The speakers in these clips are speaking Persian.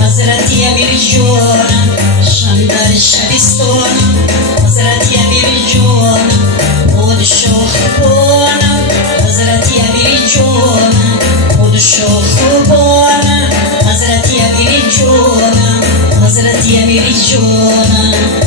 حضرت امیر جانم شم در شبستانم حضرت امیر جانم پادشاه خوبانم حضرت امیر جانم پادشاه خوبانم حضرت امیر جانم حضرت امیر جانم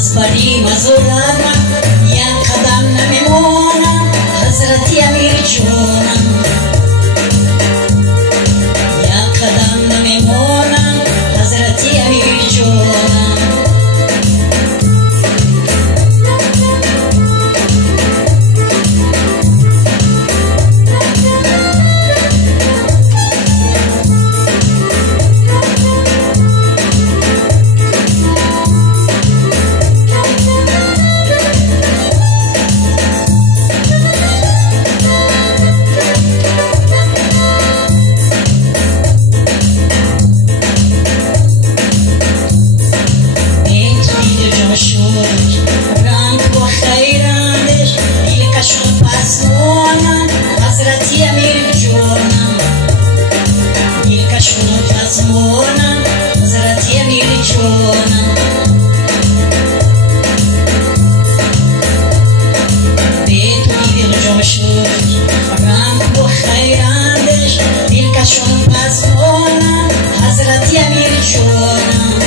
از بری مزورم یک قدم نمیمانم حضرت امیر جانم یک قدم نمیمانم حضرت امیر جانم رنگ با خیرندش دیلکشون پسمانم حضرت امیر جانم دیلکشون پسمانم حضرت امیر جانم به تو دیدن جام شد رنگ با خیرندش دیلکشون پسمانم حضرت امیر جانم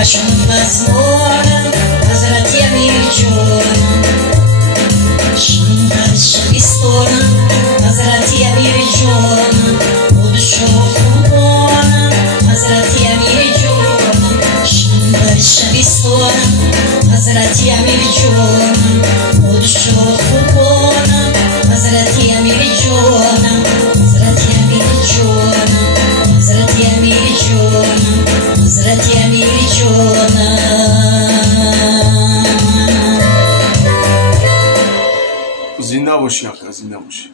کشون پسمانم حضرت امیر جانم شم در شبستانم حضرت امیر جانم پادشاه خوبانم حضرت امیر جانم شم در شبستانم حضرت امیر جانم پادشاه خوبانم حضرت امیر جانم حضرت امیر جانم حضرت امیر جانم حضرت امیر جانم زنده باشی آقا زنده باشی.